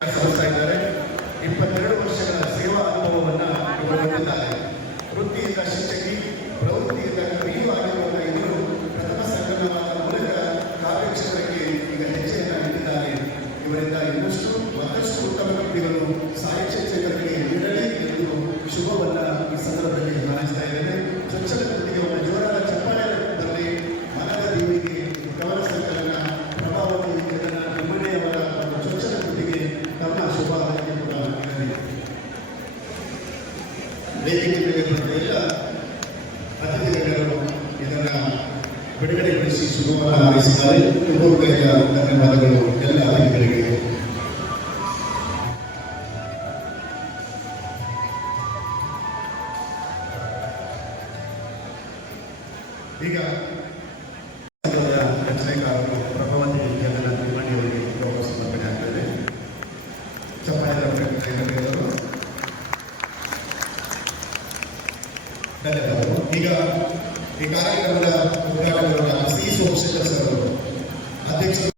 ಸಲ್ಲಿಸ್ತಾ ಇದ್ದಾರೆ. 22 ವರ್ಷಗಳ ಸೇವಾ ಅನುಭವವನ್ನು ಇವರು ಹೊಂದಿದ್ದಾರೆ. ವೃತ್ತಿಯಿಂದ ಶಿಕ್ಷಕಿ, ಪ್ರವೃತ್ತಿಯಿಂದ ಕವಿಯೂ ಆಗಿರುವ ಇವರು ಪ್ರಥಮ ಸಂಗಮನದ ಮೂಲಕ ಕಾರ್ಯಕ್ಷೇತ್ರಕ್ಕೆ ಈಗ ಹೆಜ್ಜೆಯನ್ನು ಇಟ್ಟಿದ್ದಾರೆ. ಇವರಿಂದ ಇನ್ನಷ್ಟು ಮತ್ತಷ್ಟು ಉತ್ತಮ ಕೃತಿಗಳು ಸಾಹಿತ್ಯ ಕ್ಷೇತ್ರಕ್ಕೆ ನೀಡಲಿ ಎಂದು ಶುಭವನ್ನ ಈ ಸಂದರ್ಭದಲ್ಲಿ ಹಾರೈಸ್ತಾ ಇದ್ದೇನೆ. ಚೊಚ್ಚಲ ಕೃತಿಗೆ ಒಂದು ಜೋರಾದ ಚಪ್ಪಾಳೆಯಲ್ಲಿ ಮನದ ದೇವಿಗೆ ಕವನ ಸಂಕಲನ ಪ್ರಭಾವತಿ ನಿಮ್ಮನೆಯವರ ಒಂದು ಚೊಚ್ಚಲ ಕೃತಿಗೆ ತಮ್ಮ ಶುಭ ಹಾರೈಕೆ ಕೂಡ ನೀಡಲಿ. ವೇದಿಕೆ ಮೇಲೆ ಬಂದ ಎಲ್ಲ ಅತಿಥಿಗಳು ಇದನ್ನ ಬಿಡುಗಡೆಗೊಳಿಸಿ ಶುಭವನ್ನು ಹಾರೈಸಿದ್ದಾರೆ. ಪೂರ್ವಕತೆಯ ಧನ್ಯವಾದಗಳು ಎಲ್ಲ ಅತಿಥಿಗಳಿಗೆ. ಈಗ ರಚನೆಕಾರರು ಪ್ರಭಾವತಿ ಜಗನ್ನ ತಿಮ್ಮಣಿಯವರಿಗೆ ಗೌರವ ಸಮರ್ಪಣೆ ಆಗ್ತದೆ. ಚಪ್ಪಾಳೆಯವರು ಧನ್ಯವಾದಗಳು. ಈಗ ಈ ಕಾರ್ಯಕ್ರಮದ ಉದ್ಘಾಟಕರಾದ ಸಿ ಸೋಮಶೇಖರ್ ಸರ್ ಅವರು ಅಧ್ಯಕ್ಷರು